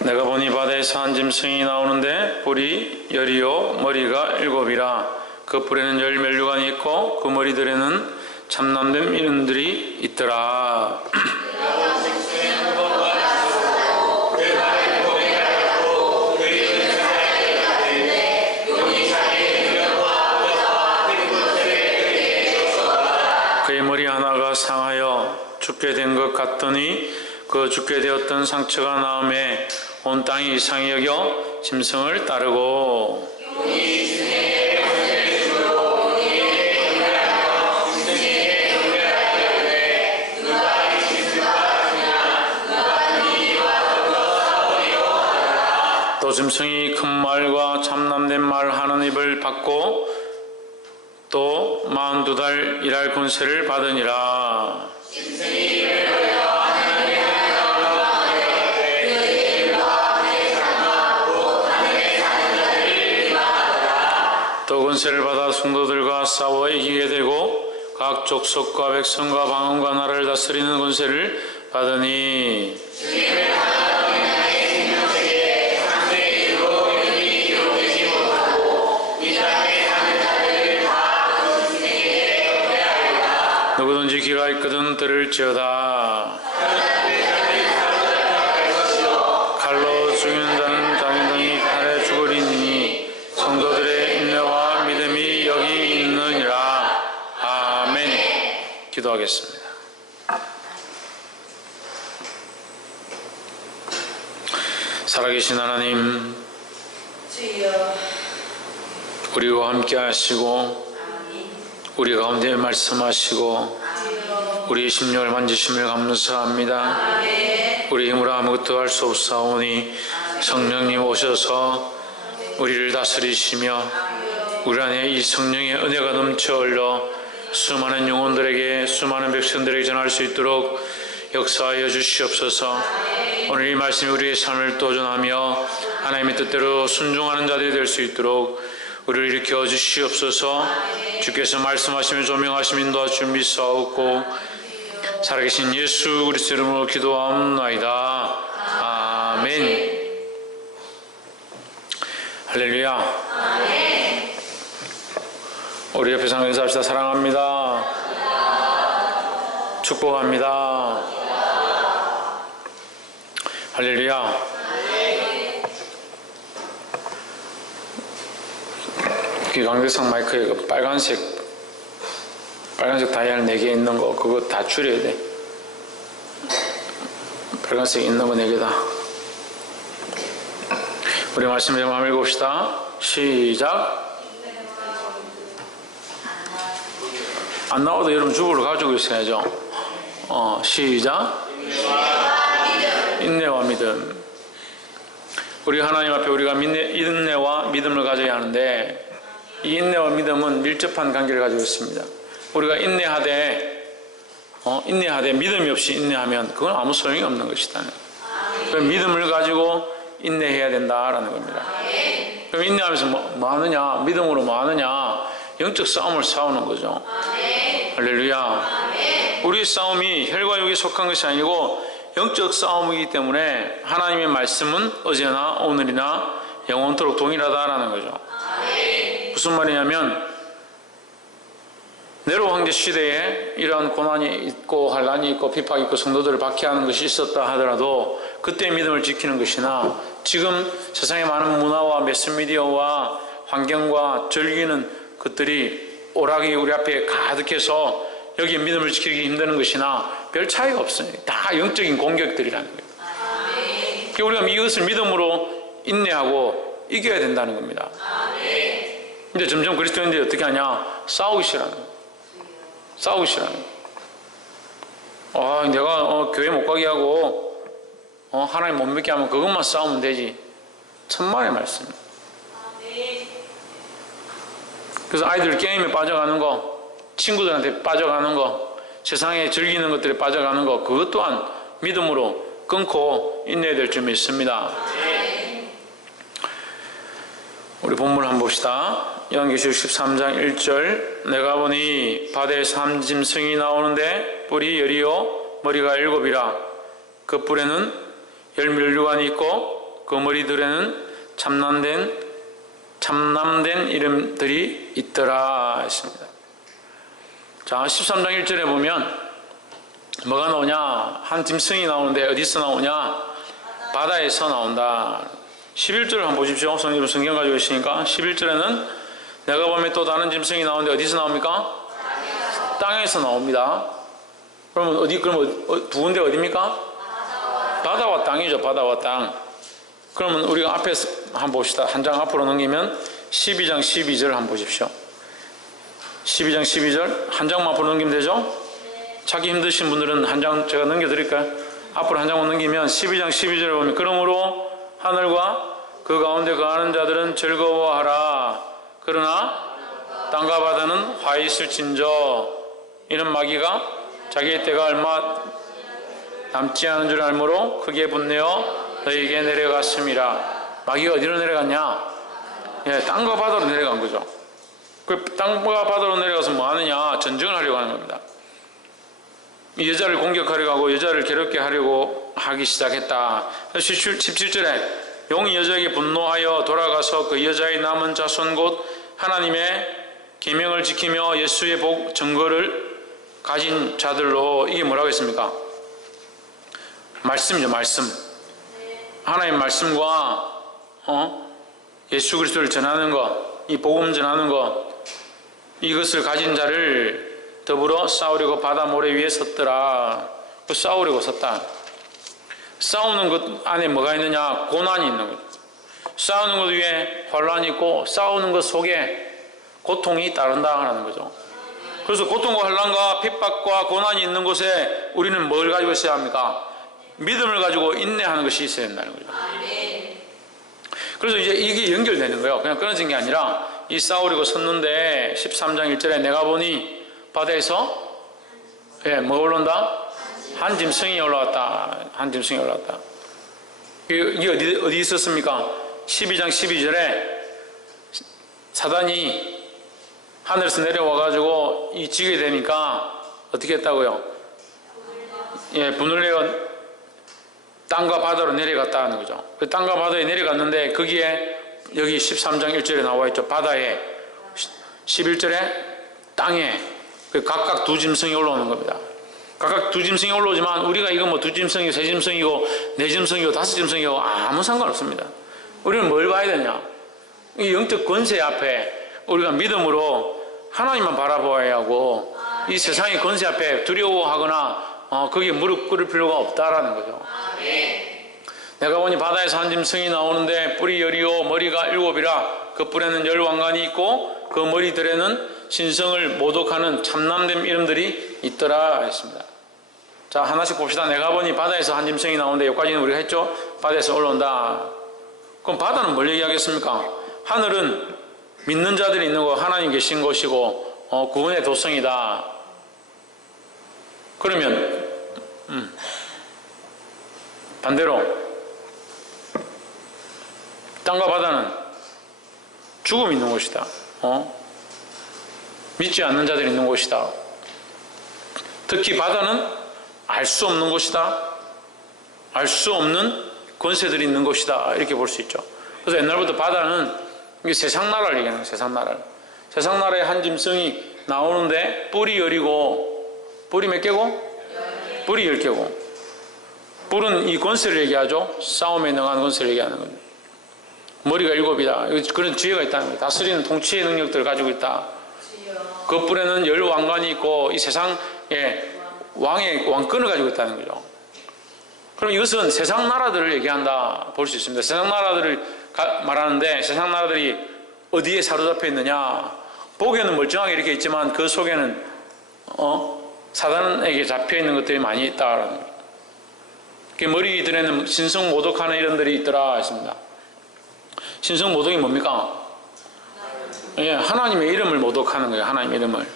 내가 보니 바다에서 한 짐승이 나오는데 뿔이 10이요 머리가 7이라. 그 뿔에는 10면류관이 있고 그 머리들에는 참남된 이름들이 있더라. 그의 머리 하나가 상하여 죽게 된 것 같더니 그 죽게 되었던 상처가 나음에 온 땅이 이상히 여겨 짐승을 따르고 또 짐승이 큰 말과 참남된 말 하는 입을 받고 또 42달 일할 권세를 받으니라. 또 권세를 받아 성도들과 싸워 이기게 되고 각 족속과 백성과 방언과 나라를 다스리는 권세를 받으니 누구든지 귀가 있거든 들을지어다. 칼로 죽이는 자는 자기 등이 칼에 죽으리니 성도들의 인내와 믿음이 여기 있느니라. 아멘. 기도하겠습니다. 살아계신 하나님, 우리와 함께 하시고 우리 가운데 말씀하시고 우리의 심령을 만지심을 감사합니다. 우리 힘으로 아무것도 할 수 없사오니 성령님 오셔서 우리를 다스리시며 우리 안에 이 성령의 은혜가 넘쳐 흘러 수많은 영혼들에게 수많은 백성들에게 전할 수 있도록 역사하여 주시옵소서. 오늘 이 말씀이 우리의 삶을 도전하며 하나님의 뜻대로 순종하는 자들이 될 수 있도록 우리를 일으켜 주시옵소서. 주께서 말씀하시며 조명하시며 인도하시며 믿사옵고 살아계신 예수 그리스도 이름으로 기도하옵나이다. 아멘. 할렐루야. 아멘. 우리 옆에 상황 인사합시다. 사랑합니다. 축복합니다. 할렐루야. 강대상 마이크에 그 빨간색 다이얼 4개 있는 거 그거 다 줄여야 돼. 빨간색 있는 거 4개다. 우리 말씀 좀 한번 읽읍시다. 시작. 안 나와도 여러분 주보를 가지고 있어야죠. 시작. 인내와 믿음. 우리 하나님 앞에 우리가 인내와 믿음을 가져야 하는데 이 인내와 믿음은 밀접한 관계를 가지고 있습니다. 우리가 인내하되 믿음이 없이 인내하면 그건 아무 소용이 없는 것이다. 그럼 믿음을 가지고 인내해야 된다라는 겁니다. 그럼 인내하면서 뭐 하느냐? 믿음으로 뭐 하느냐? 영적 싸움을 싸우는 거죠. 할렐루야. 우리의 싸움이 혈과 육에 속한 것이 아니고 영적 싸움이기 때문에 하나님의 말씀은 어제나 오늘이나 영원토록 동일하다라는 거죠. 무슨 말이냐면 네로 황제 시대에 이러한 고난이 있고 환난이 있고 비박이 있고 성도들을 박해하는 것이 있었다 하더라도 그때의 믿음을 지키는 것이나 지금 세상의 많은 문화와 매스미디어와 환경과 즐기는 것들이 오락이 우리 앞에 가득해서 여기에 믿음을 지키기 힘드는 것이나 별 차이가 없어요. 다 영적인 공격들이라는 거예요. 그러니까 우리가 이것을 믿음으로 인내하고 이겨야 된다는 겁니다. 근데 점점 그리스도인들이 어떻게 하냐? 싸우기 싫어하는 거예요. 싸우기 싫어하는 거예요. 내가 교회 못 가게 하고 하나님 못 믿게 하면 그것만 싸우면 되지. 천만의 말씀입니다. 그래서 아이들 게임에 빠져가는 거, 친구들한테 빠져가는 거, 세상에 즐기는 것들에 빠져가는 거, 그것 또한 믿음으로 끊고 인내해야 될 줄 믿습니다. 우리 본문을 한번 봅시다. 요한계시록 13장 1절. 내가 보니 바다에서 한 짐승이 나오는데 뿔이 10이요 머리가 7이라. 그 뿔에는 열면류관이 있고 그 머리들에는 참남된 이름들이 있더라 했습니다. 자, 13장 1절에 보면 뭐가 나오냐? 한 짐승이 나오는데 어디서 나오냐? 바다에서 나온다. 11절을 한번 보십시오. 성경 가지고 계시니까 11절에는 내가 보면 또 다른 짐승이 나오는데 어디서 나옵니까? 땅에서 나옵니다. 그러면 두 군데 어디입니까? 바다와 땅이죠. 바다와 땅. 그러면 우리가 앞에서 한번 봅시다. 한 장 앞으로 넘기면 12장 12절 한번 보십시오. 12장 12절 한 장만 앞으로 넘기면 되죠? 찾기 힘드신 분들은 한 장 제가 넘겨드릴까요? 앞으로 한 장만 넘기면 12장 12절에 보면 그러므로 하늘과 그 가운데 거하는 자들은 즐거워하라. 그러나 땅과 바다는 화 있을진저 이는 마귀가 자기의 때가 얼마 남지 않은 줄 알므로 크게 분내어 너희에게 내려갔음이라. 마귀가 어디로 내려갔냐? 예, 땅과 바다로 내려간 거죠. 그 땅과 바다로 내려가서 뭐 하느냐? 전쟁을 하려고 하는 겁니다. 이 여자를 공격하려고 하고 여자를 괴롭게 하려고 하기 시작했다. 17절에 용이 여자에게 분노하여 돌아가서 그 여자의 남은 자손 곧 하나님의 계명을 지키며 예수의 복 증거를 가진 자들로, 이게 뭐라고 했습니까? 말씀이죠. 말씀. 하나님의 말씀과 예수 그리스도를 전하는 것, 이 복음 전하는 것, 이것을 가진 자를 더불어 싸우려고 바다 모래 위에 섰더라. 싸우려고 섰다. 싸우는 것 안에 뭐가 있느냐? 고난이 있는 거죠. 싸우는 것 위에 환란이 있고 싸우는 것 속에 고통이 따른다는 거죠. 그래서 고통과 환란과 핍박과 고난이 있는 곳에 우리는 뭘 가지고 있어야 합니까? 믿음을 가지고 인내하는 것이 있어야 된다는 거죠. 그래서 이제 이게 연결되는 거예요. 그냥 끊어진 게 아니라 이 싸우려고 섰는데 13장 1절에 내가 보니 바다에서 뭐 올라온다? 한 짐승이 올라왔다. 한 짐승이 올라왔다. 이게 어디 있었습니까? 12장 12절에 사단이 하늘에서 내려와가지고 이 지게 되니까 어떻게 했다고요? 분을 내어 땅과 바다로 내려갔다는 거죠. 그 땅과 바다에 내려갔는데 거기에 여기 13장 1절에 나와 있죠. 바다에 11절에 땅에 각각 두 짐승이 올라오는 겁니다. 각각 두 짐승이 올라오지만 우리가 이거 뭐 두 짐승이고 세 짐승이고 네 짐승이고 다섯 짐승이고 아무 상관없습니다. 우리는 뭘 봐야 되냐? 이 영적 권세 앞에 우리가 믿음으로 하나님만 바라보아야 하고 이 세상의 권세 앞에 두려워하거나 거기에 무릎 꿇을 필요가 없다라는 거죠. 내가 보니 바다에서 한 짐승이 나오는데 뿔이 10이요 머리가 7이라 그 뿔에는 10왕관이 있고 그 머리들에는 신성을 모독하는 참남된 이름들이 있더라 했습니다. 자, 하나씩 봅시다. 내가 보니 바다에서 한 짐승이 나오는데 여기까지는 우리가 했죠. 바다에서 올라온다. 그럼 바다는 뭘 얘기하겠습니까? 하늘은 믿는 자들이 있는 곳, 하나님 계신 곳이고 구원의 도성이다. 그러면 반대로 땅과 바다는 죽음이 있는 곳이다. 믿지 않는 자들이 있는 곳이다. 특히 바다는 알 수 없는 곳이다. 알 수 없는 권세들이 있는 곳이다. 이렇게 볼 수 있죠. 그래서 옛날부터 바다는 세상 나라를 얘기하는 거예요. 세상 나라를. 세상 나라에 한 짐승이 나오는데 뿔이 10이고 뿔이 몇 개고? 뿔이 10개고. 뿔은 이 권세를 얘기하죠. 싸움에 능한 권세를 얘기하는 겁니다. 머리가 7이다. 그런 지혜가 있다는 거예요. 다스리는 통치의 능력들을 가지고 있다. 그 뿔에는 10왕관이 있고 이 세상의 왕의 왕권을 가지고 있다는 거죠. 그럼 이것은 세상 나라들을 얘기한다 볼 수 있습니다. 세상 나라들을 말하는데 세상 나라들이 어디에 사로잡혀 있느냐? 보기에는 멀쩡하게 이렇게 있지만 그 속에는 사단에게 잡혀 있는 것들이 많이 있다라는 거예요. 머리들에는 신성 모독하는 이름들이 있더라 했습니다. 신성 모독이 뭡니까? 하나님의 이름을 모독하는 거예요. 하나님의 이름을.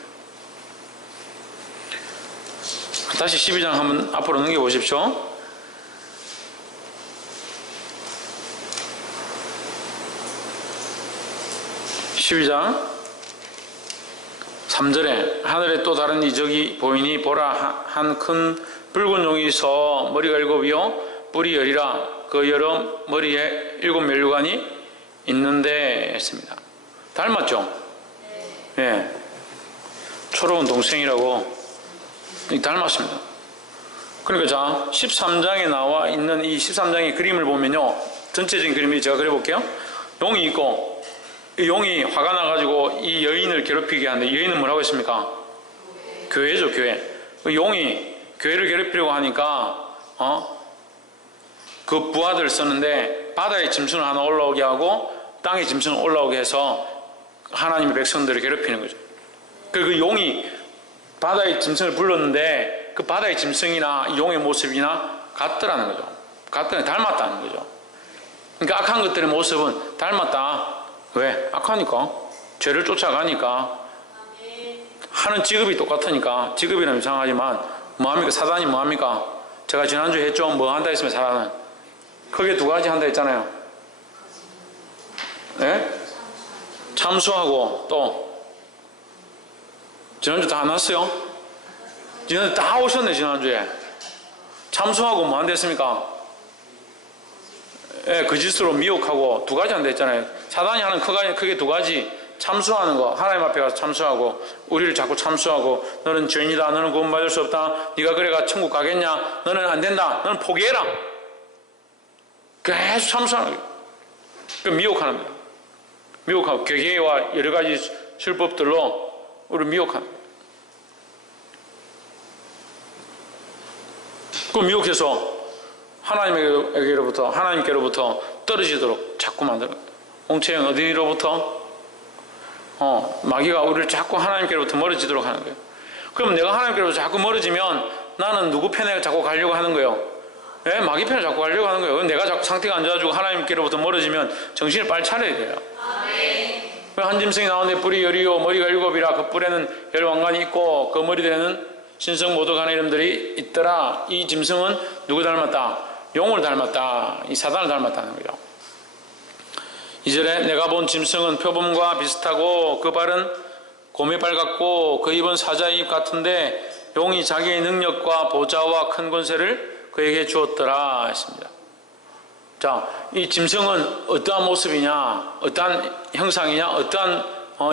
다시 12장 한번 앞으로 넘겨보십시오. 12장 3절에 하늘에 또 다른 이적이 보이니 보라 한 큰 붉은 용이 서 머리가 7이요 뿔이 열이라 그 열은 머리에 7 면류관이 있는데 했습니다. 닮았죠? 예. 초록은 동생이라고 닮았습니다. 그러니까 자 13장에 나와 있는 이 13장의 그림을 보면요, 전체적인 그림이 제가 그려볼게요. 용이 있고 이 용이 화가 나가지고 이 여인을 괴롭히게 하는데, 여인은 뭐라고 했습니까? 교회죠, 교회. 용이 교회를 괴롭히려고 하니까 그 부하들 쓰는데 바다의 짐승을 하나 올라오게 하고 땅의 짐승을 올라오게 해서 하나님의 백성들을 괴롭히는 거죠. 그 용이 바다의 짐승을 불렀는데 그 바다의 짐승이나 용의 모습이나 같더라는 거죠. 같더니 닮았다는 거죠. 그러니까 악한 것들의 모습은 닮았다. 왜? 악하니까. 죄를 쫓아가니까. 하는 직업이 똑같으니까. 직업이라면 이상하지만 뭐합니까? 사단이 뭐합니까? 제가 지난주에 했죠. 뭐 한다 했으면 사단은 크게 2가지 한다 했잖아요. 네? 참수하고 또 지난주 다 안 왔어요? 지난주 다 오셨네. 지난주에 참수하고 뭐 한다 했습니까? 예, 그 짓으로 미혹하고 2가지 한다 했잖아요. 사단이 하는 크게 2가지. 참수하는 거, 하나님 앞에 가서 참수하고 우리를 자꾸 참수하고 너는 죄인이다, 너는 구원받을 수 없다, 네가 그래가 천국 가겠냐, 너는 안 된다, 너는 포기해라. 계속 참수하는 거예요. 그 미혹하는 거예요. 미혹하고 괴계와 여러 가지 술법들로 우리를 미혹하는 거예요. 그 미혹해서 하나님께로부터 떨어지도록 자꾸 만드는 거예요. 홍채영 어디로부터? 마귀가 우리를 자꾸 하나님께로부터 멀어지도록 하는 거예요. 그럼 내가 하나님께로부터 자꾸 멀어지면 나는 누구 편에 자꾸 가려고 하는 거예요? 네? 마귀 편에 자꾸 가려고 하는 거예요. 내가 자꾸 상태가 안 좋아지고 하나님께로부터 멀어지면 정신을 빨리 차려야 돼요. 한 짐승이 나오는데 뿔이 열이요 머리가 7이라 그 뿔에는 10왕관이 있고 그 머리들에는 신성 모독하는 이름들이 있더라. 이 짐승은 누구 닮았다? 용을 닮았다. 이 사단을 닮았다는 거죠. 2절에 내가 본 짐승은 표범과 비슷하고 그 발은 곰의 발 같고 그 입은 사자의 입 같은데 용이 자기의 능력과 보좌와 큰 권세를 그에게 주었더라 했습니다. 자, 이 짐승은 어떠한 모습이냐, 어떠한 형상이냐, 어떠한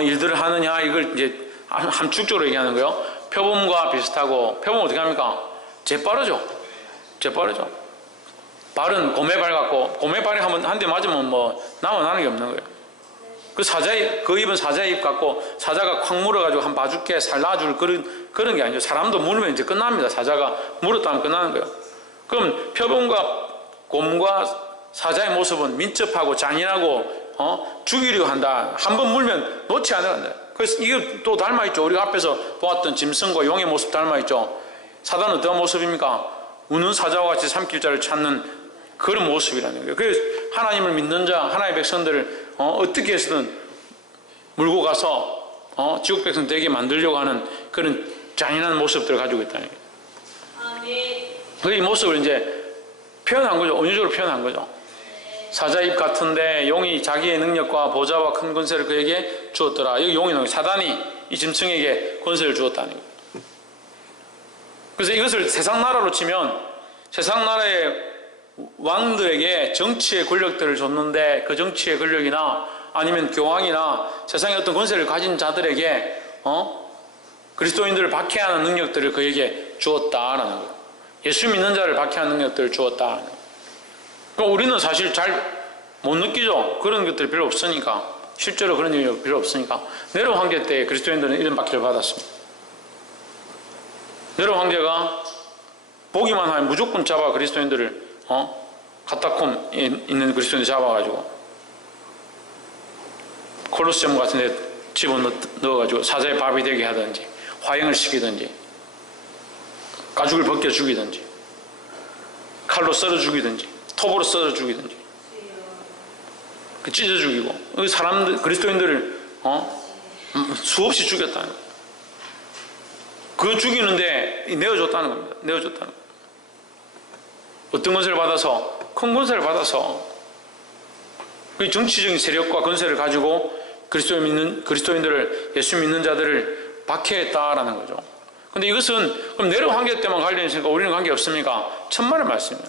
일들을 하느냐, 이걸 이제 함축적으로 얘기하는 거예요. 표범과 비슷하고, 표범은 어떻게 합니까? 재빠르죠. 재빠르죠. 발은 곰의 발 같고, 곰의 발에 한 대 맞으면 뭐 남아나는 게 없는 거예요. 그 입은 사자의 입 같고, 사자가 콱 물어가지고 한 봐줄게, 살라줄 그런 게 아니죠. 사람도 물면 이제 끝납니다. 사자가 물었다면 끝나는 거예요. 그럼 표범과 곰과 사자의 모습은 민첩하고 잔인하고 죽이려 한다. 한번 물면 놓지 않는다. 그래서 이게 또 닮아있죠. 우리가 앞에서 보았던 짐승과 용의 모습 닮아있죠. 사단은 어떤 모습입니까? 우는 사자와 같이 삼킬 자를 찾는 그런 모습이라는 거예요. 그래서 하나님을 믿는 자, 하나님의 백성들을 어떻게 해서든 물고 가서 지옥 백성 되게 만들려고 하는 그런 잔인한 모습들을 가지고 있다는 거예요. 그 모습을 이제 표현한 거죠. 은유적으로 표현한 거죠. 사자 입 같은데 용이 자기의 능력과 보좌와 큰 권세를 그에게 주었더라. 여기 용이 사단이 이 짐승에게 권세를 주었다는 거예요. 그래서 이것을 세상 나라로 치면 세상 나라의 왕들에게 정치의 권력들을 줬는데 그 정치의 권력이나 아니면 교황이나 세상의 어떤 권세를 가진 자들에게 그리스도인들을 박해하는 능력들을 그에게 주었다라는 거예요. 예수 믿는 자를 박해하는 능력들을 주었다. 그러니까 우리는 사실 잘 못 느끼죠. 그런 것들이 별로 없으니까. 실제로 그런 일이 별로 없으니까. 네로 황제 때 그리스도인들은 이런 박해를 받았습니다. 네로 황제가 보기만 하면 무조건 잡아 그리스도인들을 카타콤 있는 그리스도인들 잡아가지고 콜로세움 같은 데 집어넣어가지고 사자의 밥이 되게 하든지 화형을 시키든지 가죽을 벗겨 죽이든지 칼로 썰어 죽이든지 톱으로 썰어 죽이든지 찢어 죽이고 사람들 그리스도인들을 수없이 죽였다는 거예요. 그 죽이는데 내어줬다는 겁니다. 내어줬다는 거예요. 어떤 권세를 받아서? 큰 권세를 받아서 그 정치적인 세력과 권세를 가지고 그리스도인들을 예수 믿는 자들을 박해했다라는 거죠. 근데 이것은 그럼 네로 황제 때만 관련이 있으니까 우리는 관계 없습니까? 천만의 말씀이에요.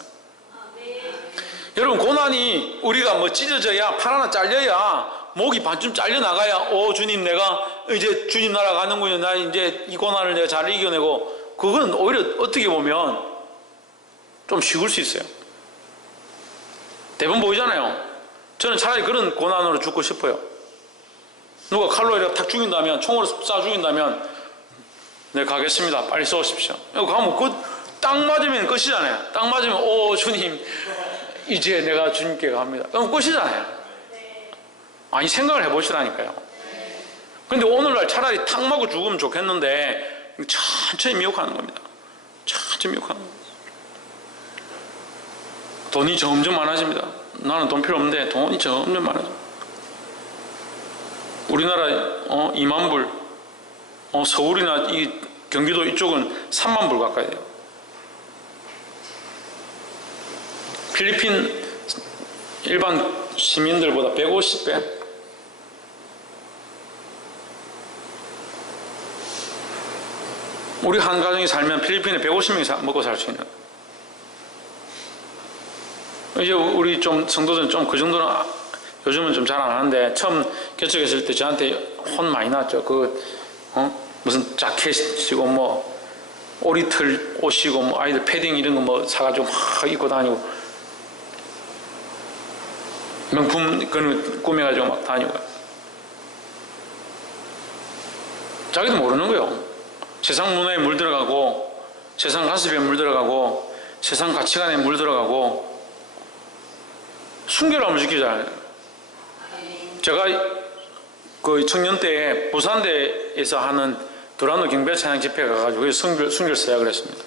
여러분, 고난이 우리가 뭐 찢어져야, 팔 하나 잘려야, 목이 반쯤 잘려나가야, 주님, 내가 이제 주님 나라 가는군요. 나 이제 이 고난을 내가 잘 이겨내고, 그건 오히려 어떻게 보면 좀 쉬울 수 있어요. 대부분 보이잖아요. 저는 차라리 그런 고난으로 죽고 싶어요. 누가 칼로 이렇게 탁 죽인다면, 총으로 쏴 죽인다면, 네, 가겠습니다. 빨리 쏘십시오. 여기 가면 딱 맞으면 끝이잖아요. 딱 맞으면, 주님, 이제 내가 주님께 갑니다. 그럼 끝이잖아요. 아니, 생각을 해보시라니까요. 근데 오늘날 차라리 탁 맞고 죽으면 좋겠는데, 천천히 미혹하는 겁니다. 천천히 미혹하는 겁니다. 돈이 점점 많아집니다. 나는 돈 필요 없는데 돈이 점점 많아져. 우리나라 2만 불, 서울이나 이 경기도 이쪽은 3만 불 가까이 돼요. 필리핀 일반 시민들보다 150배. 우리 한 가정이 살면 필리핀에 150명이 먹고 살 수 있는. 이제 우리 좀 성도들은 좀 그 정도는 요즘은 좀 잘 안 하는데, 처음 개척했을 때 저한테 혼 많이 났죠. 무슨 자켓이고 뭐 오리털 옷이고 뭐 아이들 패딩 이런 거 뭐 사가지고 막 입고 다니고, 명품 그런 꾸며가지고 막 다니고. 자기도 모르는 거예요. 세상 문화에 물들어가고, 세상 가습에 물들어가고, 세상 가치관에 물들어가고, 순결함을 지키잖아요. 제가 그 청년 때 부산대에서 하는 도란노 경배찬양 집회 가가지고 순결 서약을 했습니다.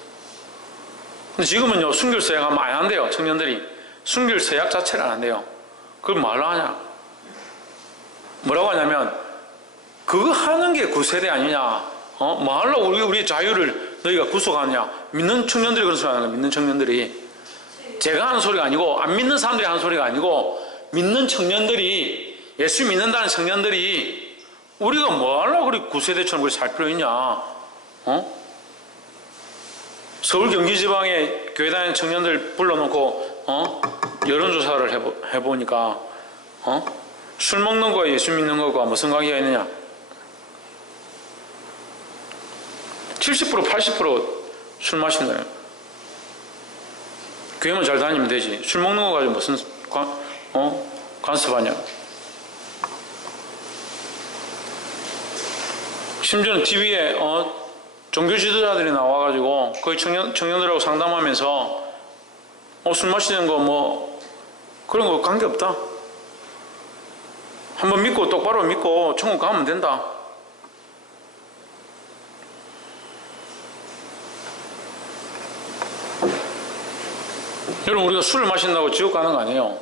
근데 지금은요, 순결 서약하면 많이 안 돼요. 청년들이 순결 서약 자체를 안 한대요. 그걸 말로 하냐? 뭐라고 하냐면, 그거 하는 게 구세대 아니냐? 뭐 하려고 우리 자유를 너희가 구속하느냐? 믿는 청년들이 그런 소리 하는 거예요. 믿는 청년들이. 제가 하는 소리가 아니고, 안 믿는 사람들이 하는 소리가 아니고, 믿는 청년들이, 예수 믿는다는 청년들이, 우리가 뭐 하려고 그렇게 구세대처럼 그렇게 살 필요 있냐? 서울 경기 지방에 교회 다니는 청년들 불러놓고, 여론조사를 해보니까, 술 먹는 거와 예수 믿는 거가 무슨 관계가 있느냐? 70%, 80% 술 마신다요. 교회만 잘 다니면 되지. 술 먹는 거 가지고 무슨 간섭하냐. 심지어는 TV에 종교 지도자들이 나와가지고 거의 청년들하고 상담하면서 술 마시는 거 뭐 그런 거 관계없다. 한번 믿고 똑바로 믿고 천국 가면 된다. 여러분, 우리가 술을 마신다고 지옥 가는 거 아니에요.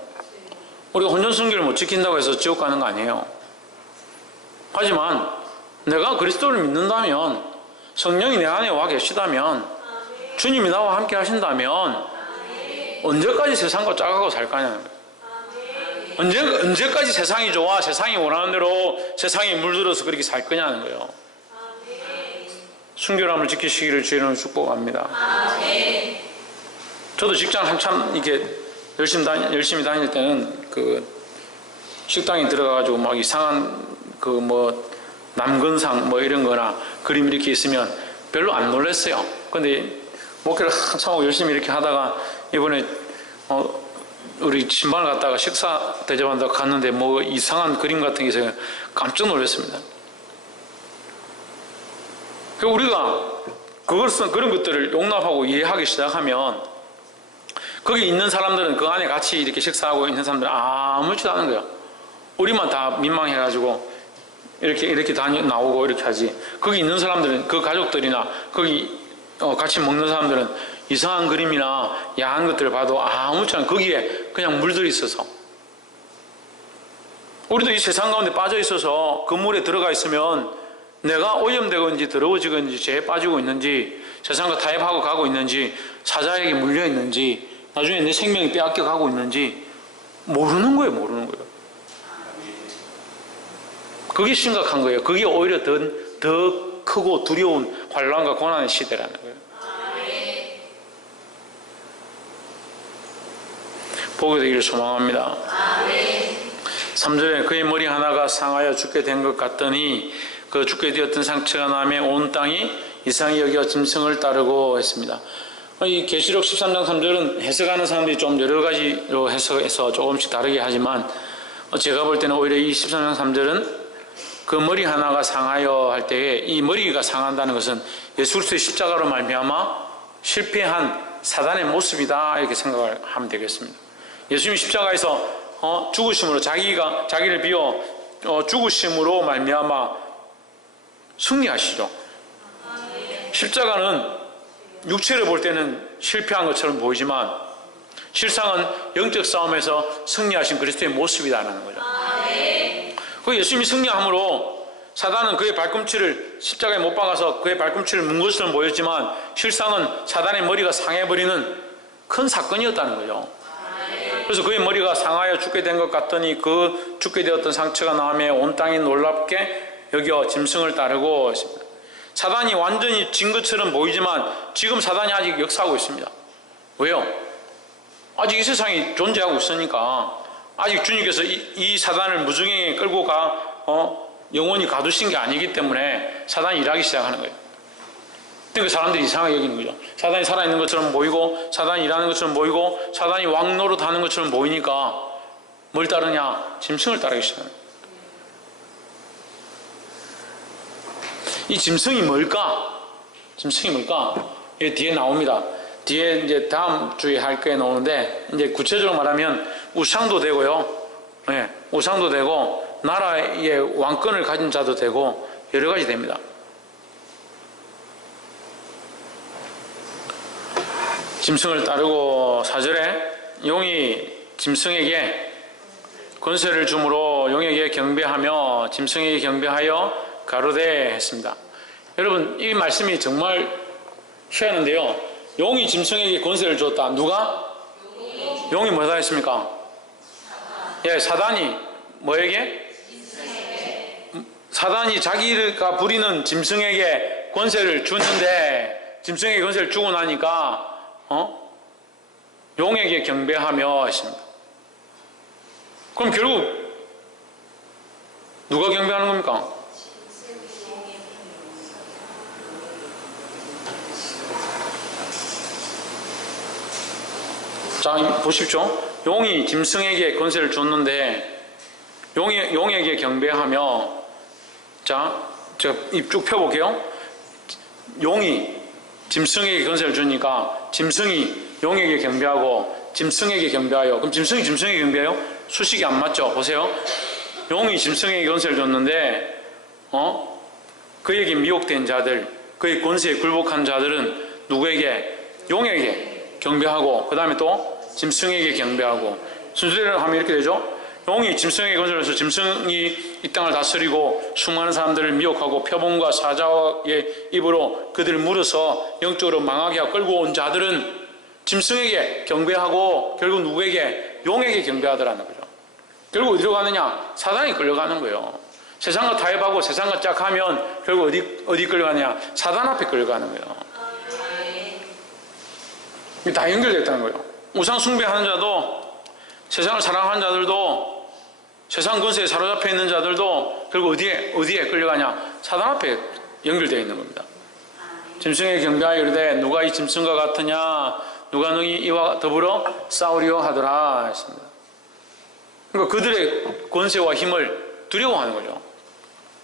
우리가 혼전순결을 못 지킨다고 해서 지옥 가는 거 아니에요. 하지만 내가 그리스도를 믿는다면, 성령이 내 안에 와 계시다면, 주님이 나와 함께 하신다면, 언제까지 세상과 짜가고 살 거냐는 거예요. 언제까지 세상이 좋아, 세상이 원하는 대로 세상에 물들어서 그렇게 살 거냐는 거예요. 순결함을 지키시기를 주의는 축복합니다. 저도 직장 한참 이렇게 열심히 다닐 때는 그 식당에 들어가가지고 막 이상한 그 뭐 남건상 뭐 이런 거나 그림 이렇게 있으면 별로 안 놀랐어요. 근데 목회를 한참 하고 열심히 이렇게 하다가 이번에 우리 신방을 갔다가 식사 대접한다고 갔는데 뭐 이상한 그림 같은 게 있어요. 깜짝 놀랐습니다. 우리가 그런 것들을 용납하고 이해하기 시작하면, 거기 있는 사람들은 그 안에 같이 이렇게 식사하고 있는 사람들은 아무렇지도 않은 거예요. 우리만 다 민망해가지고 이렇게 나오고 이렇게 하지. 거기 있는 사람들은, 그 가족들이나 거기 같이 먹는 사람들은 이상한 그림이나 야한 것들을 봐도 아무렇지 않은, 거기에 그냥 물들어 있어서. 우리도 이 세상 가운데 빠져 있어서 그 물에 들어가 있으면 내가 오염되건지 더러워지건지 죄에 빠지고 있는지, 세상과 타협하고 가고 있는지, 사자에게 물려 있는지, 나중에 내 생명이 빼앗겨 가고 있는지 모르는 거예요. 모르는 거예요. 그게 심각한 거예요. 그게 오히려 더 크고 두려운 환난과 고난의 시대라는 거예요. 보게 되기를 소망합니다. 3절에 그의 머리 하나가 상하여 죽게 된 것 같더니 그 죽게 되었던 상처가 남에 온 땅이 이상히 여겨 짐승을 따르고 했습니다. 이 계시록 13장 3절은 해석하는 사람들이 좀 여러 가지로 해석해서 조금씩 다르게 하지만 제가 볼 때는 오히려 이 13장 3절은 그 머리 하나가 상하여 할 때에 이 머리가 상한다는 것은 예수 그리스도의 십자가로 말미암아 실패한 사단의 모습이다 이렇게 생각을 하면 되겠습니다. 예수님이 십자가에서 죽으심으로 자기를 비워 죽으심으로 말미암아 승리하시죠. 십자가는 육체를 볼 때는 실패한 것처럼 보이지만 실상은 영적 싸움에서 승리하신 그리스도의 모습이라는 거죠. 그 예수님이 승리함으로 사단은 그의 발꿈치를 십자가에 못 박아서 그의 발꿈치를 문 것처럼 보였지만 실상은 사단의 머리가 상해버리는 큰 사건이었다는 거죠. 그래서 그의 머리가 상하여 죽게 된 것 같더니 그 죽게 되었던 상처가 남에 온 땅이 놀랍게 여겨 짐승을 따르고 있습니다. 사단이 완전히 진 것처럼 보이지만 지금 사단이 아직 역사하고 있습니다. 왜요? 아직 이 세상이 존재하고 있으니까 아직 주님께서 이 사단을 무중행에 끌고 영원히 가두신 게 아니기 때문에 사단이 일하기 시작하는 거예요. 그러니까 사람들이 이상하게 여기는 거죠. 사단이 살아있는 것처럼 보이고 사단이 일하는 것처럼 보이고 사단이 왕노릇 하는 것처럼 보이니까 뭘 따르냐? 짐승을 따르기 시작합니다. 이 짐승이 뭘까? 짐승이 뭘까? 이게 뒤에 나옵니다. 뒤에 이제 다음 주에 할 거에 나오는데 이제 구체적으로 말하면 우상도 되고요. 네, 우상도 되고 나라의 왕권을 가진 자도 되고 여러 가지 됩니다. 짐승을 따르고 4절에 용이 짐승에게 권세를 주므로 용에게 경배하며 짐승에게 경배하여 가로되 했습니다. 여러분 이 말씀이 정말 희한한데요. 용이 짐승에게 권세를 줬다. 누가? 용이 뭐다 했습니까? 예, 사단이 뭐에게? 사단이 자기가 부리는 짐승에게 권세를 주는데 짐승에게 권세를 주고 나니까 용에게 경배하며 했습니다. 그럼 결국 누가 경배하는 겁니까? 자, 보십시오. 용이 짐승에게 권세를 줬는데 용에게 경배하며 자, 제가 입 쭉 펴볼게요. 용이 짐승에게 권세를 주니까 짐승이 용에게 경배하고 짐승에게 경배하여 그럼 짐승이 짐승에게 경배해요? 수식이 안 맞죠? 보세요. 용이 짐승에게 권세를 줬는데 그에게 미혹된 자들 그의 권세에 굴복한 자들은 누구에게? 용에게 경배하고 그 다음에 또 짐승에게 경배하고 순서대로 하면 이렇게 되죠. 용이 짐승에게 권세를 줘서 짐승이 이 땅을 다스리고 수많은 사람들을 미혹하고 표범과 사자의 입으로 그들을 물어서 영적으로 망하게 하고 끌고 온 자들은 짐승에게 경배하고 결국 누구에게? 용에게 경배하더라는 거죠. 결국 어디로 가느냐? 사단이 끌려가는 거예요. 세상과 타협하고 세상과 짝하면 결국 어디 끌려가냐? 사단 앞에 끌려가는 거예요. 이게 다 연결됐다는 거예요. 우상 숭배하는 자도 세상을 사랑하는 자들도 세상 권세에 사로잡혀 있는 자들도 결국 어디에 끌려가냐? 사단 앞에 연결되어 있는 겁니다. 짐승에게 경배하여 이르되 누가 이 짐승과 같으냐? 누가 너희 이와 더불어 싸우려 하더라 했습니다. 그러니까 그들의 권세와 힘을 두려워하는 거죠.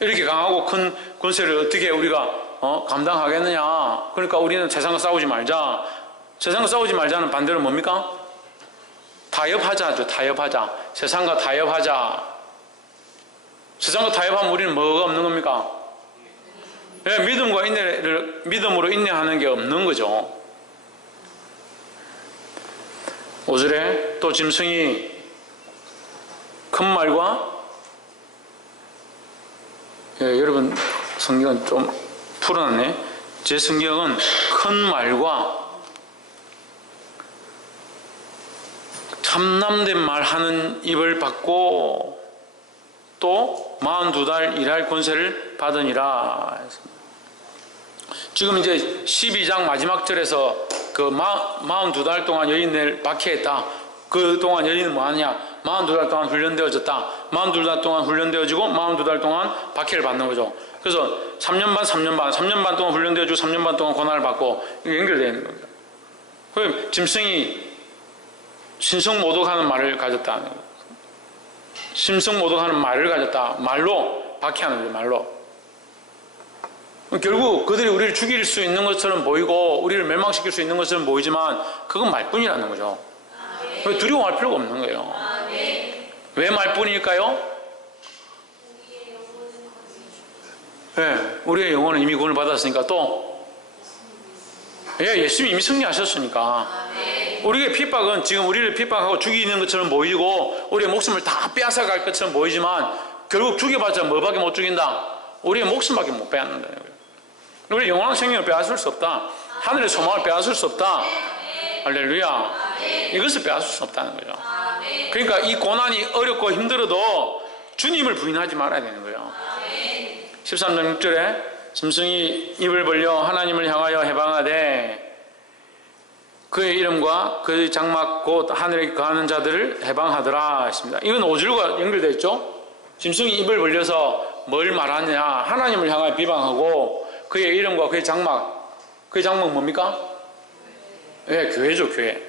이렇게 강하고 큰 권세를 어떻게 우리가 감당하겠느냐? 그러니까 우리는 세상과 싸우지 말자. 세상과 싸우지 말자는 반대로 뭡니까? 타협하자죠. 타협하자. 세상과 타협하자. 세상과 타협하면 우리는 뭐가 없는 겁니까? 네, 믿음으로 인내하는 게 없는 거죠. 5절에 또 짐승이 큰 말과 여러분 성경은 좀 풀어놨네. 제 성경은 큰 말과 참남된 말 하는 입을 받고 또 42달 일할 권세를 받으니라. 지금 이제 12장 마지막 절에서 그 42달 동안 여인을 박해했다. 그동안 여인은 뭐하냐? 42달 동안 훈련되어졌다. 42달 동안 훈련되어지고 42달 동안 박해를 받는 거죠. 그래서 3년 반, 3년 반, 3년 반 동안 훈련되어지고 3년 반 동안 고난을 받고 이게 연결되어 있는 겁니다. 그럼 짐승이 신성모독하는 말을 가졌다. 신성모독하는 말을 가졌다. 말로 박해하는 거죠. 말로. 결국 그들이 우리를 죽일 수 있는 것처럼 보이고 우리를 멸망시킬 수 있는 것처럼 보이지만 그건 말뿐이라는 거죠. 두려워할 필요가 없는 거예요. 왜 말뿐일까요? 네, 우리의 영혼은 이미 구원을 받았으니까 또 예수님이 이미 승리하셨으니까 우리의 핍박은 지금 우리를 핍박하고 죽이는 것처럼 보이고 우리의 목숨을 다 빼앗아갈 것처럼 보이지만 결국 죽여봤자 뭐밖에 못 죽인다? 우리의 목숨밖에 못 빼앗는다는 거예요. 우리 영원한 생명을 빼앗을 수 없다. 하늘의 소망을 빼앗을 수 없다. 할렐루야. 이것을 빼앗을 수 없다는 거죠. 그러니까 이 고난이 어렵고 힘들어도 주님을 부인하지 말아야 되는 거예요. 13장 6절에 짐승이 입을 벌려 하나님을 향하여 해방하되 그의 이름과 그의 장막 곧 하늘에 거하는 자들을 해방하더라 했습니다. 이건 5절과 연결되어 있죠. 짐승이 입을 벌려서 뭘 말하느냐? 하나님을 향하여 비방하고 그의 이름과 그의 장막 뭡니까? 예, 교회죠, 교회.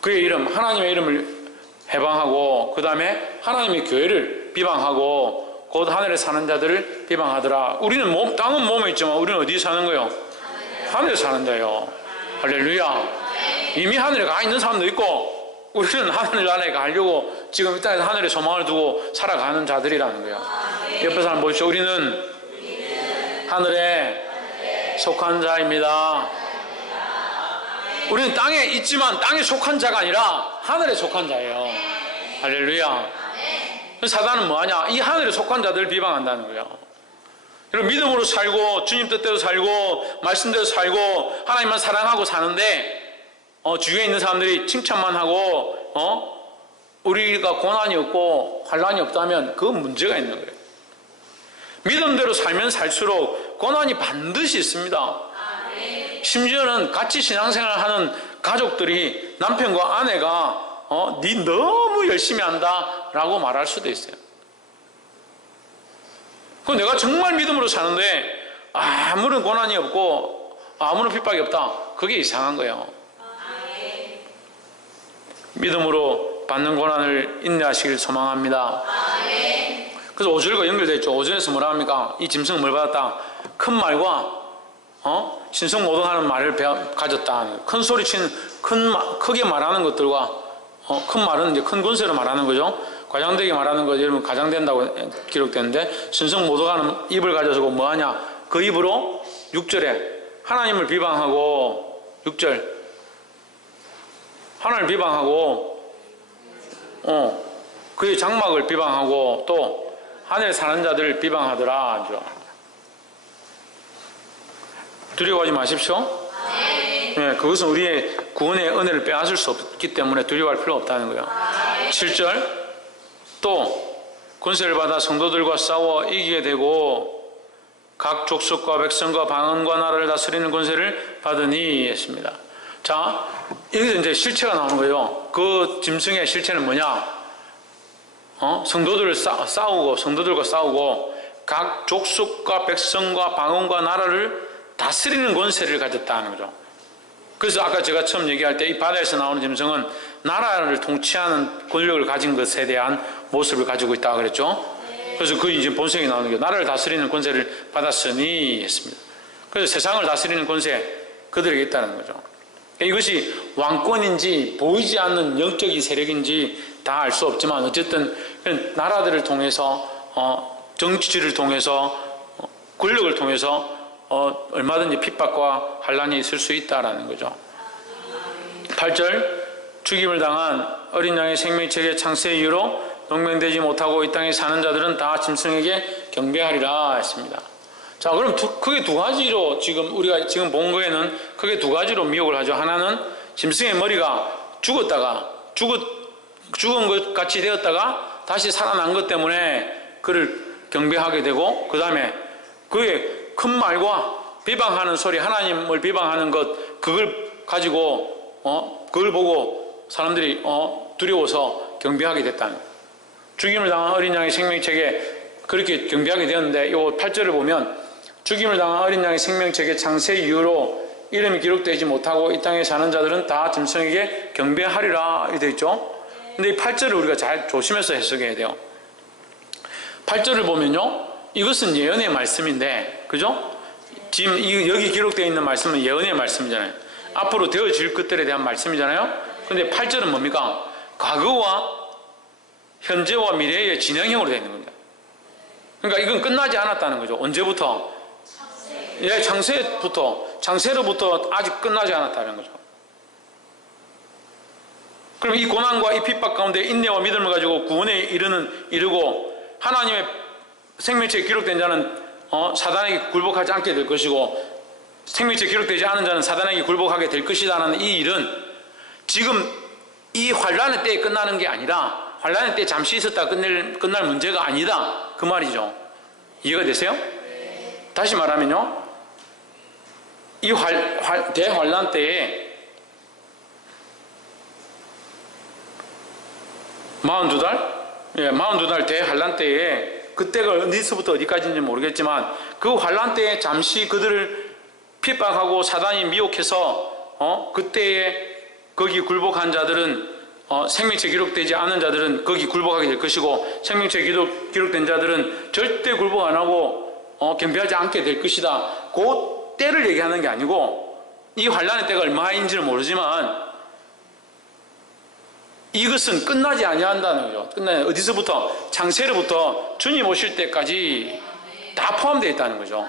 그의 이름, 하나님의 이름을 해방하고 그 다음에 하나님의 교회를 비방하고 곧 하늘에 사는 자들을 비방하더라. 우리는 땅은 몸에 있지만 우리는 어디에 사는 거예요? 하늘에 사는 자예요. 할렐루야. 이미 하늘에 가 있는 사람도 있고 우리는 하늘 나라에 가려고 지금 이 땅에서 하늘에 소망을 두고 살아가는 자들이라는 거예요. 옆에 사람 보십시오. 우리는 하늘에 속한 자입니다. 우리는 땅에 있지만 땅에 속한 자가 아니라 하늘에 속한 자예요. 할렐루야. 사단은 뭐하냐? 이 하늘에 속한 자들을 비방한다는 거예요. 여러분, 믿음으로 살고 주님 뜻대로 살고 말씀대로 살고 하나님만 사랑하고 사는데 주위에 있는 사람들이 칭찬만 하고 우리가 고난이 없고 환난이 없다면 그건 문제가 있는 거예요. 믿음대로 살면 살수록 고난이 반드시 있습니다. 심지어는 같이 신앙생활을 하는 가족들이 남편과 아내가 니 너무 열심히 한다 라고 말할 수도 있어요. 내가 정말 믿음으로 사는데 아무런 고난이 없고 아무런 핍박이 없다. 그게 이상한 거예요. 믿음으로 받는 고난을 인내하시길 소망합니다. 그래서 5절과 연결되어 있죠. 5절에서 뭐라 합니까? 이 짐승은 뭘 받았다? 큰 말과 신성모독하는 말을 가졌다. 큰 소리 치는 크게 말하는 것들과 큰 말은 이제 큰 권세로 말하는 거죠. 과장되게 말하는 거 여러분 과장된다고 기록되는데 신성모독하는 입을 가져서 뭐하냐? 그 입으로 6절에 하나님을 비방하고 6절 하나님을 비방하고 그의 장막을 비방하고 또 하늘에 사는 자들을 비방하더라. 두려워하지 마십시오. 네, 그것은 우리의 구원의 은혜를 빼앗을 수 없기 때문에 두려워할 필요 없다는 거예요. 7절 또 권세를 받아 성도들과 싸워 이기게 되고 각 족속과 백성과 방언과 나라를 다스리는 권세를 받으니 했습니다. 자, 여기서 이제 실체가 나오는 거예요. 그 짐승의 실체는 뭐냐? 성도들을 성도들과 싸우고 각 족속과 백성과 방언과 나라를 다스리는 권세를 가졌다는 거죠. 그래서 아까 제가 처음 얘기할 때 이 바다에서 나오는 짐승은 나라를 통치하는 권력을 가진 것에 대한 모습을 가지고 있다고 그랬죠. 그래서 그 이제 본성이 나오는 게 나라를 다스리는 권세를 받았으니 했습니다. 그래서 세상을 다스리는 권세 그들에게 있다는 거죠. 이것이 왕권인지 보이지 않는 영적인 세력인지 다 알 수 없지만 어쨌든 나라들을 통해서 정치를 통해서 권력을 통해서 얼마든지 핍박과 환난이 있을 수 있다라는 거죠. 8절 죽임을 당한 어린 양의 생명책의 창세 이후로 농명되지 못하고 이 땅에 사는 자들은 다 짐승에게 경배하리라 했습니다. 자, 그럼 크게 두 가지로 우리가 지금 본 거에는 크게 두 가지로 미혹을 하죠. 하나는 짐승의 머리가 죽은 것 같이 되었다가 다시 살아난 것 때문에 그를 경배하게 되고 그 다음에 그의 큰 말과 비방하는 소리, 하나님을 비방하는 것, 그걸 가지고 그걸 보고 사람들이 두려워서 경배하게 됐다는 거예요. 죽임을 당한 어린 양의 생명책에 그렇게 경배하게 되었는데, 이 8절을 보면 죽임을 당한 어린 양의 생명책에 창세 이후로 이름이 기록되지 못하고 이 땅에 사는 자들은 다 짐승에게 경배하리라 이렇게 되어 있죠. 근데 이 8절을 우리가 잘 조심해서 해석해야 돼요. 8절을 보면요, 이것은 예언의 말씀인데, 그죠? 지금 여기 기록되어 있는 말씀은 예언의 말씀이잖아요. 앞으로 되어질 것들에 대한 말씀이잖아요. 근데 8절은 뭡니까? 과거와 현재와 미래의 진행형으로 되어 있는 겁니다. 그러니까 이건 끝나지 않았다는 거죠. 언제부터? 예, 창세로부터 아직 끝나지 않았다는 거죠. 그럼 이 고난과 이 핍박 가운데 인내와 믿음을 가지고 구원에 이르고 하나님의 생명책에 기록된 자는 사단에게 굴복하지 않게 될 것이고, 생명책에 기록되지 않은 자는 사단에게 굴복하게 될 것이라는 이 일은 지금 이 환란의 때에 끝나는 게 아니라, 환란의 때 잠시 있었다 끝날 문제가 아니다, 그 말이죠. 이해가 되세요? 다시 말하면요, 이 대환란 때에 42달 대환란 때에, 그때가 어디서부터 어디까지인지 모르겠지만 그 환란 때에 잠시 그들을 핍박하고 사단이 미혹해서 그때에 거기 굴복한 자들은, 생명책 기록되지 않은 자들은 거기 굴복하게 될 것이고, 생명책 기록된 자들은 절대 굴복 안 하고 경배하지 않게 될 것이다. 그 때를 얘기하는 게 아니고, 이 환란의 때가 얼마인지는 모르지만 이것은 끝나지 아니한다는 거죠. 어디서부터? 창세로부터 주님 오실 때까지 다 포함되어 있다는 거죠.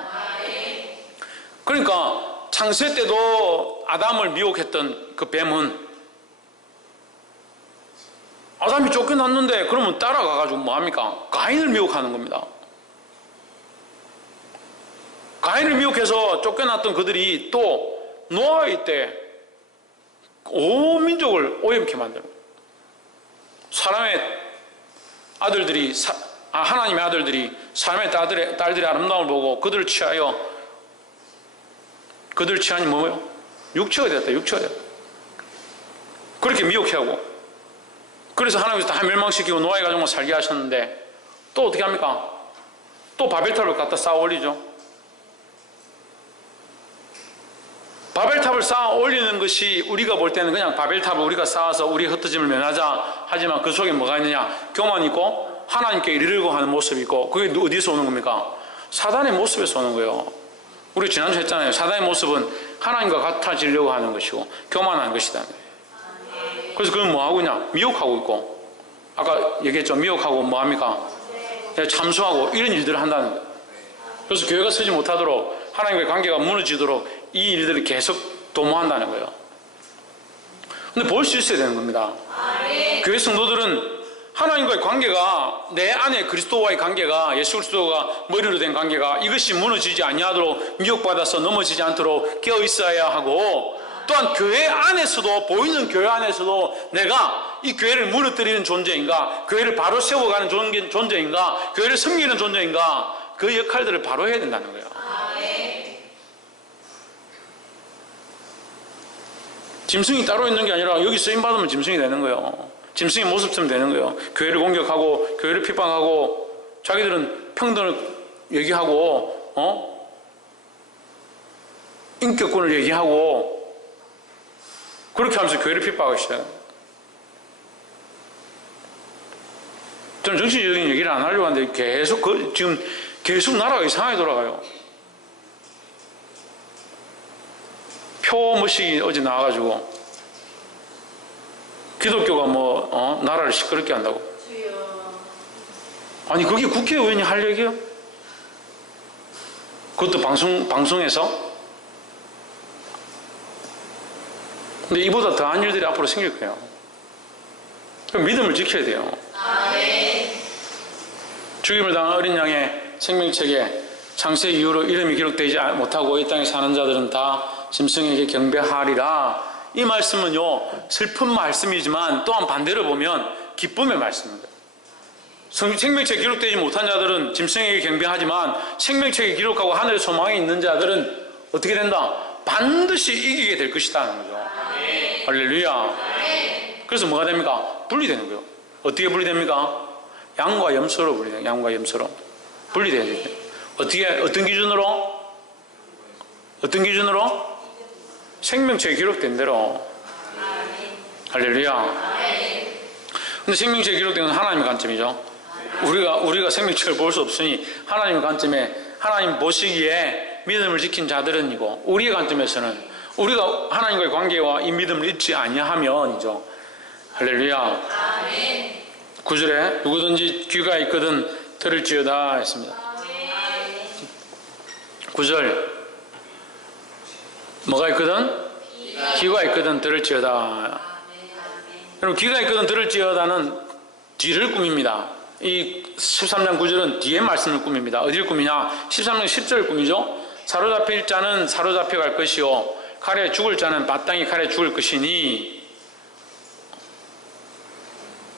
그러니까 창세 때도 아담을 미혹했던 그 뱀은, 아담이 쫓겨났는데 그러면 따라가가지고 뭐합니까? 가인을 미혹하는 겁니다. 가인을 미혹해서 쫓겨났던 그들이 또 노아의 때 온 민족을 오염케 만드는 거예요. 하나님의 아들들이 사람의 딸들의 아름다움을 보고 그들을 취하니 뭐예요? 육체가 됐다. 그렇게 미혹해하고, 그래서 하나님께서 다 멸망시키고 노아의 가정만 살게 하셨는데, 또 어떻게 합니까? 또 바벨탑을 갖다 쌓아 올리죠. 바벨탑을 쌓아 올리는 것이 우리가 볼 때는 그냥 바벨탑을 우리가 쌓아서 우리의 흩어짐을 면하자 하지만, 그 속에 뭐가 있느냐? 교만이 있고 하나님께 이르려고 하는 모습이 있고, 그게 어디서 오는 겁니까? 사단의 모습에서 오는 거예요. 우리 지난주에 했잖아요. 사단의 모습은 하나님과 같아지려고 하는 것이고 교만한 것이다. 그래서 그건 뭐하고 있냐? 미혹하고 있고, 아까 얘기했죠. 미혹하고 뭐합니까? 참수하고 이런 일들을 한다는 거예요. 그래서 교회가 서지 못하도록, 하나님과의 관계가 무너지도록 이 일들을 계속 도모한다는 거예요. 근데 볼 수 있어야 되는 겁니다. 교회 성도들은 하나님과의 관계가, 내 안에 그리스도와의 관계가, 예수 그리스도가 머리로 된 관계가, 이것이 무너지지 아니하도록 미혹받아서 넘어지지 않도록 깨어 있어야 하고, 또한 교회 안에서도, 보이는 교회 안에서도 내가 이 교회를 무너뜨리는 존재인가, 교회를 바로 세워가는 존재인가, 교회를 섬기는 존재인가, 그 역할들을 바로 해야 된다는 거예요. 짐승이 따로 있는 게 아니라 여기 쓰임받으면 짐승이 되는 거예요. 짐승의 모습처럼 되는 거예요. 교회를 공격하고 교회를 핍박하고 자기들은 평등을 얘기하고 인격권을 얘기하고 그렇게 하면서 교회를 핍박하기 시작해요. 저는 정치적인 얘기를 안 하려고 하는데 지금 계속 나라가 이상하게 돌아가요. 표머식이 어제 나와가지고 기독교가 나라를 시끄럽게 한다고. 아니 그게 국회의원이 할 얘기야? 그것도 방송에서? 근데 이보다 더한 일들이 앞으로 생길 거예요. 그럼 믿음을 지켜야 돼요. 죽임을 당한 어린 양의 생명책에 창세 이후로 이름이 기록되지 못하고 이 땅에 사는 자들은 다 짐승에게 경배하리라. 이 말씀은요, 슬픈 말씀이지만 또한 반대로 보면 기쁨의 말씀입니다. 생명책에 기록되지 못한 자들은 짐승에게 경배하지만 생명책에 기록하고 하늘의 소망이 있는 자들은 어떻게 된다? 반드시 이기게 될 것이라는 거죠. 할렐루야. 그래서 뭐가 됩니까? 분리되는 거예요. 어떻게 분리됩니까? 양과 염소로 분리돼요. 양과 염소로 분리돼야 돼요. 어떻게, 어떤 기준으로? 어떤 기준으로? 생명체에 기록된 대로. 할렐루야. 근데 생명체에 기록된 건 하나님의 관점이죠. 우리가 생명체를 볼 수 없으니 하나님의 관점에, 하나님 보시기에 믿음을 지킨 자들은이고, 우리의 관점에서는 우리가 하나님과의 관계와 이 믿음을 잊지 아니하면이죠. 할렐루야. 9절에 누구든지 귀가 있거든 들을지어다 했습니다. 9절 뭐가 있거든? 귀가 있거든 들을지어다. 여러분, 귀가 있거든 들을지어다는 뒤를 꾸밉니다. 이 13장 9절은 뒤에 말씀을 꾸밉니다. 어디를 꾸미냐? 13장 10절을 꾸미죠. 사로잡힐 자는 사로잡혀갈 것이요 칼에 죽을 자는 마땅히 칼에 죽을 것이니,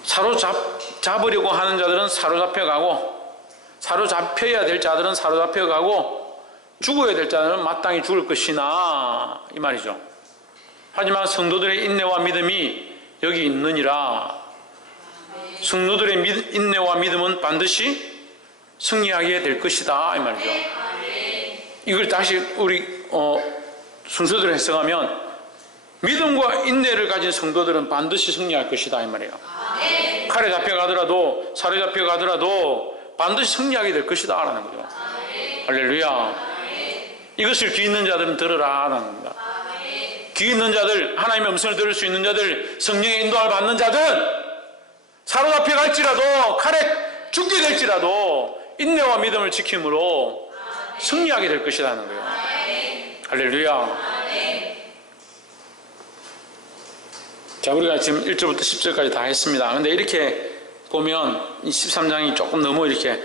사로잡으려고 하는 자들은 사로잡혀가고, 사로잡혀야 될 자들은 사로잡혀가고, 죽어야 될 자들은 마땅히 죽을 것이나, 이 말이죠. 하지만 성도들의 인내와 믿음이 여기 있느니라. 성도들의 인내와 믿음은 반드시 승리하게 될 것이다, 이 말이죠. 이걸 다시 우리 순서대로 해석하면, 믿음과 인내를 가진 성도들은 반드시 승리할 것이다, 이 말이에요. 칼에 잡혀가더라도, 사로잡혀가더라도 반드시 승리하게 될 것이다 라는 거죠. 할렐루야. 이것을 귀 있는 자들은 들으라 라는 겁니다. 귀 있는 자들, 하나님의 음성을 들을 수 있는 자들, 성령의 인도를 받는 자들, 사로잡혀갈지라도, 칼에 죽게 될지라도 인내와 믿음을 지킴으로 승리하게 될 것이라는 거예요. 할렐루야. 자, 우리가 지금 1절부터 10절까지 다 했습니다. 근데 이렇게 보면 이 13장이 조금 너무 이렇게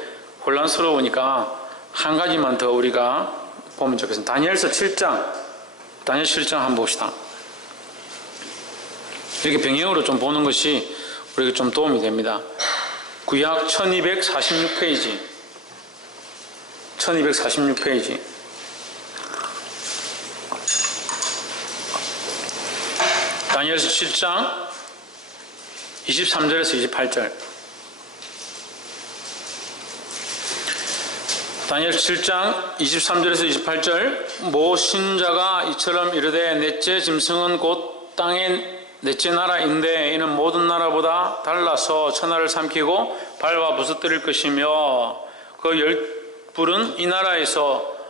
혼란스러우니까 한 가지만 더 우리가 보면 좋겠습니다. 다니엘서 7장, 다니엘 7장 한번 봅시다. 이렇게 병행으로 좀 보는 것이 우리에게 좀 도움이 됩니다. 구약 1246페이지, 1246페이지. 다니엘서 7장 23절에서 28절. 다니엘 7장 23절에서 28절. 모신자가 이처럼 이르되 넷째 짐승은 곧 땅의 넷째 나라인데 이는 모든 나라보다 달라서 천하를 삼키고 발와 부서뜨릴 것이며 그 열불은 이 나라에서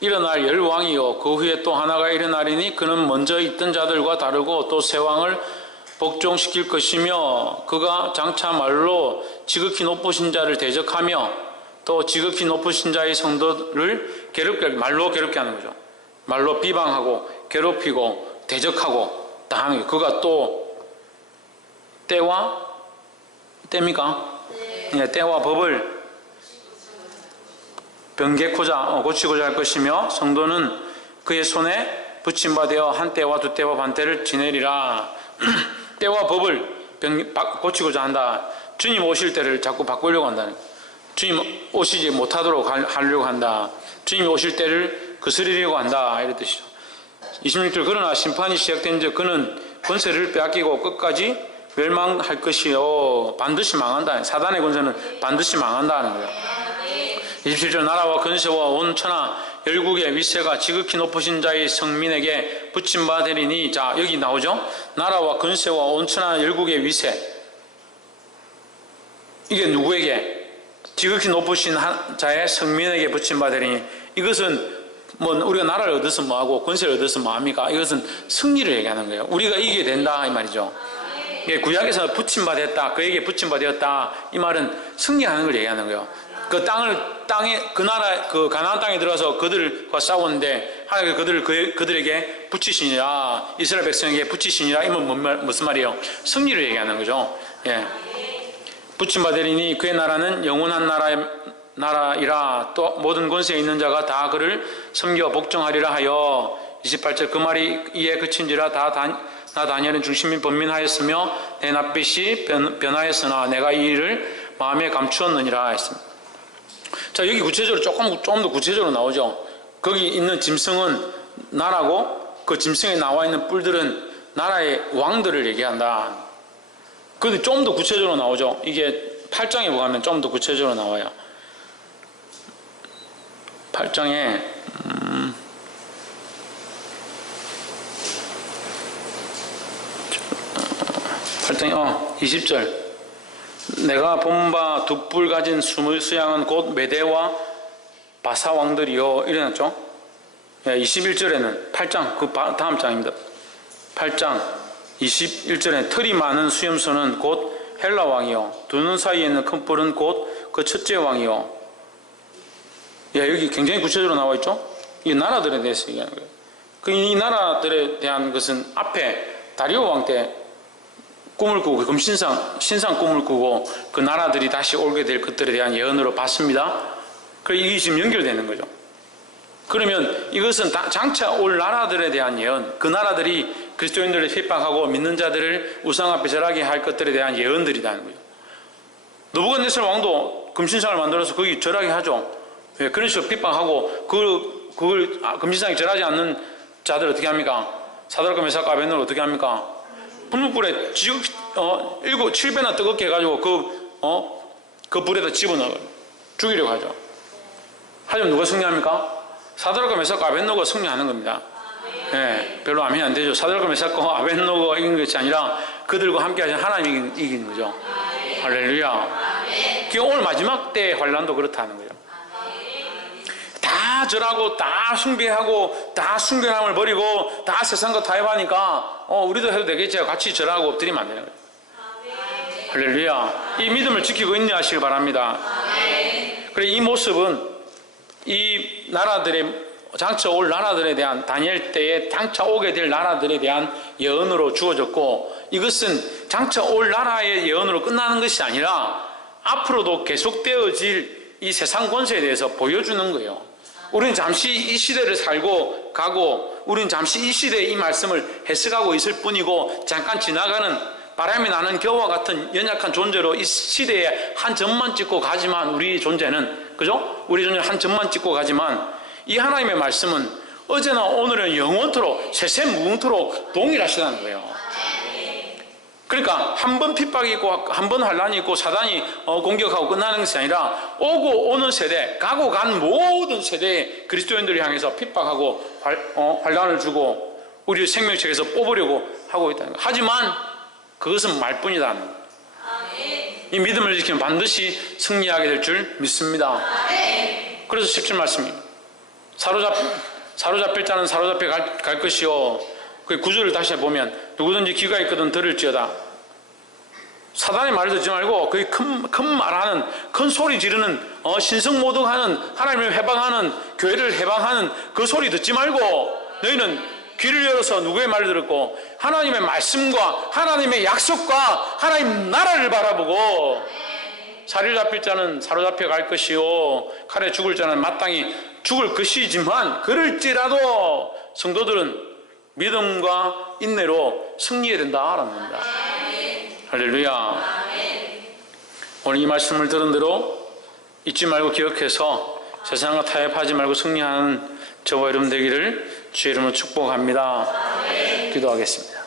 일어날 열왕이요 그 후에 또 하나가 일어나리니 그는 먼저 있던 자들과 다르고 또 새 왕을 복종시킬 것이며 그가 장차 말로 지극히 높으신 자를 대적하며 또 지극히 높으신 자의 성도를 말로 괴롭게 하는 거죠. 말로 비방하고 괴롭히고 대적하고 당하는, 그가 또 때입니까? 네, 때와 법을 고치고자 할 것이며 성도는 그의 손에 붙임받아 한 때와 두 때와 반 때를 지내리라. 때와 법을 고치고자 한다. 주님 오실 때를 자꾸 바꾸려고 한다는, 주님 오시지 못하도록 하려고 한다. 주님 오실 때를 거스르려고 한다, 이런 뜻이죠. 26절 그러나 심판이 시작된 즉 그는 권세를 빼앗기고 끝까지 멸망할 것이요 반드시 망한다. 사단의 권세는 반드시 망한다는 거예요. 27절 나라와 권세와 온 천하 열국의 위세가 지극히 높으신 자의 성민에게 붙임바 되리니. 자, 여기 나오죠. 나라와 권세와 온 천하 열국의 위세, 이게 누구에게? 지극히 높으신 자의 성민에게 붙임바 되리니. 이것은 뭐 우리가 나라를 얻어서 뭐하고 권세를 얻어서 뭐합니까? 이것은 승리를 얘기하는 거예요. 우리가 이기게 된다 이 말이죠. 구약에서 붙임받았다, 그에게 붙임받았다, 이 말은 승리하는 걸 얘기하는 거예요. 그 그 나라, 그 가나안 땅에 들어가서 그들과 싸웠는데 하나님께서 그들에게 붙이시니라, 이스라엘 백성에게 붙이시니라, 이건 무슨 말이에요? 승리를 얘기하는 거죠. 예. 붙임받으리니 그의 나라는 영원한 나라이라. 또 모든 권세에 있는 자가 다 그를 섬겨 복종하리라 하여. 28절 그 말이 이에 그친지라. 나 다니엘은 중심이 번민하였으며 내 낯빛이 변하였으나 내가 이 일을 마음에 감추었느니라 했습니다. 자, 여기 구체적으로 조금 더 구체적으로 나오죠. 거기 있는 짐승은 나라고 그 짐승에 나와 있는 뿔들은 나라의 왕들을 얘기한다. 근데 좀 더 구체적으로 나오죠. 이게 8장에 보면 좀 더 구체적으로 나와요. 8장에 20절 내가 본 바 두 뿔 가진 수양은 곧 메대와 바사 왕들이요 이래놨죠. 21절에는 8장 그 다음 장입니다. 8장 21절에 털이 많은 수염소는 곧 헬라 왕이요 두 눈 사이에 있는 큰 뿔은 곧 그 첫째 왕이요. 여기 굉장히 구체적으로 나와 있죠. 이 나라들에 대해서 얘기하는 거예요. 이 나라들에 대한 것은 앞에 다리오 왕 때 꿈을 꾸고 신상 꿈을 꾸고 그 나라들이 다시 오게 될 것들에 대한 예언으로 봤습니다. 그래서 이게 지금 연결되는 거죠. 그러면 이것은 장차 올 나라들에 대한 예언, 그 나라들이 그리스도인들을 핍박하고 믿는 자들을 우상 앞에 절하게 할 것들에 대한 예언들이라는 거죠. 느부갓네살 왕도 금신상을 만들어서 거기 절하게 하죠. 그런 식으로 핍박하고 그걸 금신상에 절하지 않는 자들 어떻게 합니까? 사드락과 메삭과 아벳느고를 어떻게 합니까? 불문불에 7배나 뜨겁게 해가지고 그 불에다 집어넣어요. 죽이려고 하죠. 하지만 누가 승리합니까? 사드락과 메삭과 아벳느고가 승리하는 겁니다. 별로 아멘이 안 되죠. 사드락과 메삭과 아벳느고가 이긴 것이 아니라 그들과 함께 하신 하나님이 이긴 거죠. 할렐루야. 오늘 마지막 때의 환란도 그렇다는 거죠. 다 절하고 다 숭배하고 다 순결함을 버리고 다 세상과 타협하니까 우리도 해도 되겠지 같이 절하고 엎드리면 안 되는 거예요. 할렐루야. 이 믿음을 지키고 인내하시길 바랍니다. 그래 이 모습은 이 나라들의 장차 올 나라들에 대한 다니엘 때에 장차 오게 될 나라들에 대한 예언으로 주어졌고 이것은 장차 올 나라의 예언으로 끝나는 것이 아니라 앞으로도 계속되어질 이 세상 권세에 대해서 보여주는 거예요. 우리는 잠시 이 시대를 살고 가고 우리는 잠시 이 시대의 이 말씀을 해석하고 있을 뿐이고 잠깐 지나가는 바람이 나는 겨와 같은 연약한 존재로 이 시대에 한 점만 찍고 가지만 우리 존재는 그죠? 우리 존재는 한 점만 찍고 가지만 이 하나님의 말씀은 어제나 오늘은 영원토록 세세무궁토록 동일하시다는 거예요. 그러니까 한 번 핍박이 있고 한 번 환란이 있고 사단이 공격하고 끝나는 것이 아니라 오고 오는 세대 가고 간 모든 세대의 그리스도인들을 향해서 핍박하고 환란을 주고 우리 생명책에서 뽑으려고 하고 있다는 거예요. 하지만 그것은 말뿐이다는 거예요. 이 믿음을 지키면 반드시 승리하게 될 줄 믿습니다. 그래서 17 말씀입니다. 사로잡힐 자는 사로잡혀 갈 것이요. 그 구절을 다시 보면 누구든지 귀가 있거든 들을지어다. 사단의 말을 듣지 말고 거기 큰 말하는 큰 소리 지르는 신성모독하는 하나님을 해방하는 교회를 해방하는 그 소리 듣지 말고 너희는 귀를 열어서 누구의 말을 들었고 하나님의 말씀과 하나님의 약속과 하나님 나라를 바라보고 사로잡힐 자는 사로잡혀 갈 것이요 칼에 죽을 자는 마땅히 죽을 것이지만 그럴지라도 성도들은 믿음과 인내로 승리해야 된다라는 겁니다. 할렐루야. 오늘 이 말씀을 들은 대로 잊지 말고 기억해서 세상과 타협하지 말고 승리하는 저와 여러분 되기를 주의 이름으로 축복합니다. 기도하겠습니다.